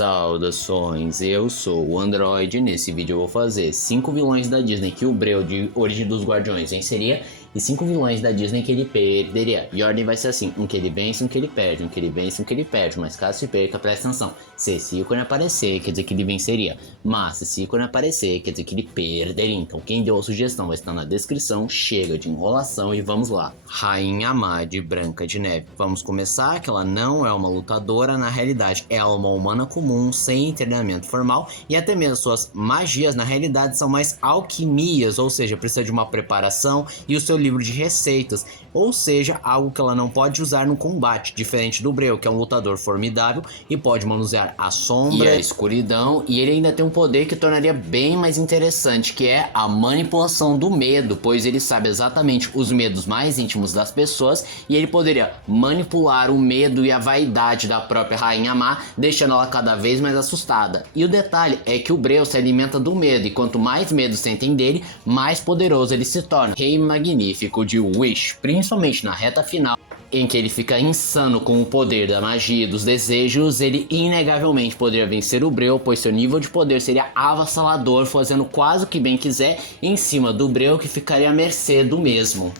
Saudações, eu sou o Android e nesse vídeo eu vou fazer 5 vilões da Disney que o Breu de Origem dos Guardiões venceria e 5 vilões da Disney que ele perderia. E a ordem vai ser assim, um que ele vence, um que ele perde, um que ele vence, um que ele perde, mas caso se perca, presta atenção. Se esse ícone aparecer, quer dizer que ele venceria, mas se esse ícone aparecer, quer dizer que ele perderia. Então quem deu a sugestão vai estar na descrição, chega de enrolação e vamos lá. Rainha Má de Branca de Neve. Vamos começar que ela não é uma lutadora, na realidade ela é uma humana comum, sem treinamento formal e até mesmo suas magias na realidade são mais alquimias, ou seja, precisa de uma preparação e o seu livro de receitas, ou seja, algo que ela não pode usar no combate, diferente do Breu, que é um lutador formidável e pode manusear a sombra e a escuridão, e ele ainda tem um poder que tornaria bem mais interessante, que é a manipulação do medo, pois ele sabe exatamente os medos mais íntimos das pessoas e ele poderia manipular o medo e a vaidade da própria Rainha Má, deixando ela cada vez mais assustada. E o detalhe é que o Breu se alimenta do medo e quanto mais medo sentem dele, mais poderoso ele se torna. Rei Magnífico de Wish, principalmente na reta final, em que ele fica insano com o poder da magia e dos desejos, ele inegavelmente poderia vencer o Breu, pois seu nível de poder seria avassalador, fazendo quase o que bem quiser em cima do Breu, que ficaria à mercê do mesmo.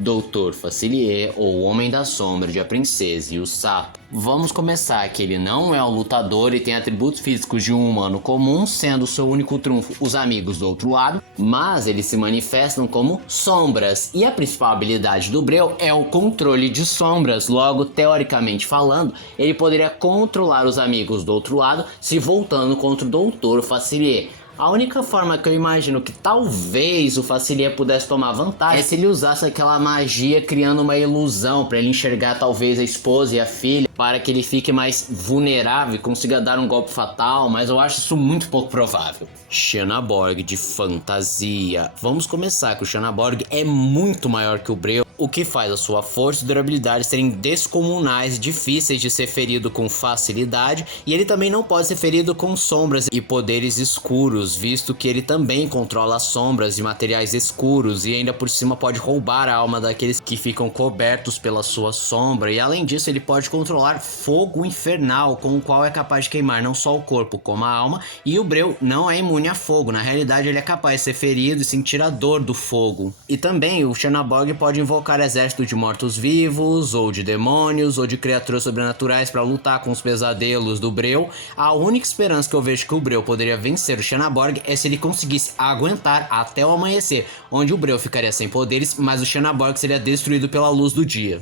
Dr. Facilier, ou Homem da Sombra de A Princesa e o Sapo. Vamos começar que ele não é um lutador e tem atributos físicos de um humano comum, sendo seu único trunfo os amigos do outro lado, mas eles se manifestam como sombras, e a principal habilidade do Breu é o controle de sombras, logo, teoricamente falando, ele poderia controlar os amigos do outro lado, se voltando contra o Dr. Facilier. A única forma que eu imagino que talvez o Facilier pudesse tomar vantagem é se ele usasse aquela magia criando uma ilusão para ele enxergar talvez a esposa e a filha, para que ele fique mais vulnerável e consiga dar um golpe fatal, mas eu acho isso muito pouco provável. Shannaborg de Fantasia. Vamos começar que o Shannaborg é muito maior que o Breu, o que faz a sua força e durabilidade serem descomunais e difíceis de ser ferido com facilidade, e ele também não pode ser ferido com sombras e poderes escuros, visto que ele também controla as sombras e materiais escuros e ainda por cima pode roubar a alma daqueles que ficam cobertos pela sua sombra, e além disso ele pode controlar fogo infernal, com o qual é capaz de queimar não só o corpo como a alma, e o Breu não é imune a fogo, na realidade ele é capaz de ser ferido e sentir a dor do fogo. E também o Shannaborg pode invocar exército de mortos-vivos, ou de demônios, ou de criaturas sobrenaturais para lutar com os pesadelos do Breu. A única esperança que eu vejo que o Breu poderia vencer o Shannaborg é se ele conseguisse aguentar até o amanhecer, onde o Breu ficaria sem poderes, mas o Shannaborg seria destruído pela luz do dia.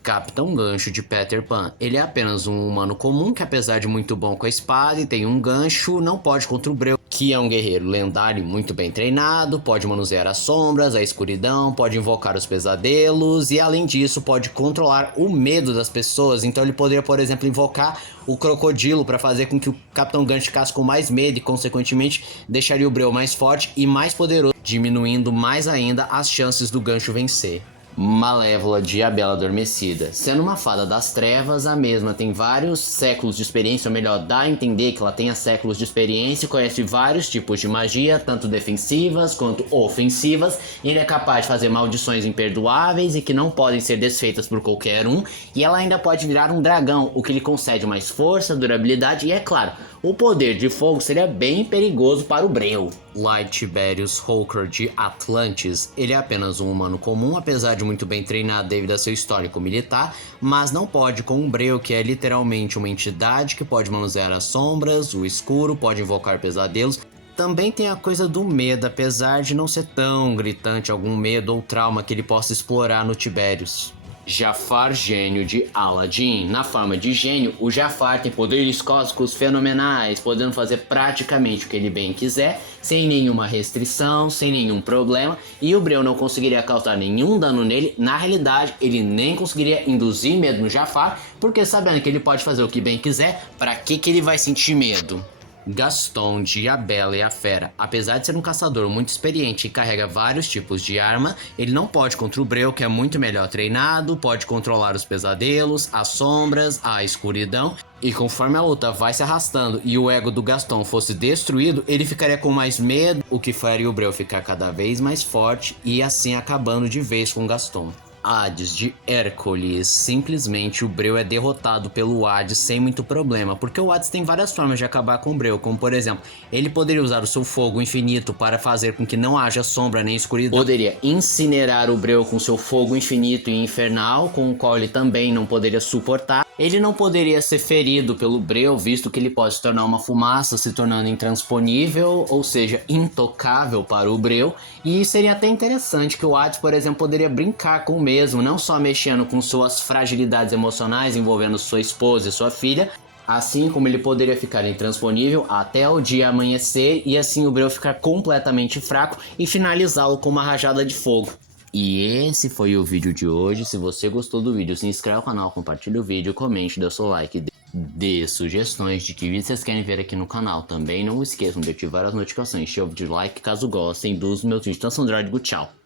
Capitão Gancho de Peter Pan. Ele é apenas um humano comum que, apesar de muito bom com a espada e tem um gancho, não pode contra o Breu, que é um guerreiro lendário e muito bem treinado, pode manusear as sombras, a escuridão, pode invocar os pesadelos e, além disso, pode controlar o medo das pessoas. Então ele poderia, por exemplo, invocar o crocodilo para fazer com que o Capitão Gancho ficasse com mais medo e, consequentemente, deixaria o Breu mais forte e mais poderoso, diminuindo mais ainda as chances do Gancho vencer. Malévola de A Bela Adormecida. Sendo uma fada das trevas, a mesma tem vários séculos de experiência, ou melhor, dá a entender que ela tenha séculos de experiência e conhece vários tipos de magia, tanto defensivas quanto ofensivas. Ele é capaz de fazer maldições imperdoáveis e que não podem ser desfeitas por qualquer um, e ela ainda pode virar um dragão, o que lhe concede mais força, durabilidade e, é claro, o poder de fogo seria bem perigoso para o Breu. Light Tiberius Hawker de Atlantis. Ele é apenas um humano comum, apesar de muito bem treinado devido a seu histórico militar, mas não pode com o Breu, que é literalmente uma entidade que pode manusear as sombras, o escuro, pode invocar pesadelos. Também tem a coisa do medo, apesar de não ser tão gritante algum medo ou trauma que ele possa explorar no Tiberius. Jafar Gênio de Aladdin. Na forma de gênio, o Jafar tem poderes cósmicos fenomenais, podendo fazer praticamente o que ele bem quiser, sem nenhuma restrição, sem nenhum problema, e o Breu não conseguiria causar nenhum dano nele. Na realidade, ele nem conseguiria induzir medo no Jafar, porque sabendo que ele pode fazer o que bem quiser, pra que ele vai sentir medo? Gaston de A Bela e a Fera. Apesar de ser um caçador muito experiente e carrega vários tipos de arma, ele não pode contra o Breu, que é muito melhor treinado, pode controlar os pesadelos, as sombras, a escuridão, e conforme a luta vai se arrastando e o ego do Gaston fosse destruído, ele ficaria com mais medo, o que faria o Breu ficar cada vez mais forte e assim acabando de vez com Gaston. Hades de Hércules. Simplesmente o Breu é derrotado pelo Hades sem muito problema, porque o Hades tem várias formas de acabar com o Breu, como por exemplo, ele poderia usar o seu fogo infinito para fazer com que não haja sombra nem escuridão. Poderia incinerar o Breu com seu fogo infinito e infernal, com o qual ele também não poderia suportar. Ele não poderia ser ferido pelo Breu, visto que ele pode se tornar uma fumaça, se tornando intransponível, ou seja, intocável para o Breu. E seria até interessante que o Hades, por exemplo, poderia brincar com o mesmo, não só mexendo com suas fragilidades emocionais envolvendo sua esposa e sua filha, assim como ele poderia ficar intransponível até o dia amanhecer e assim o Breu ficar completamente fraco e finalizá-lo com uma rajada de fogo. E esse foi o vídeo de hoje. Se você gostou do vídeo, se inscreve no canal, compartilha o vídeo, comente, dê seu like, dê sugestões de que vídeos vocês querem ver aqui no canal. Também não esqueçam de ativar as notificações, chave de like caso gostem dos meus vídeos. Então, Android, tchau!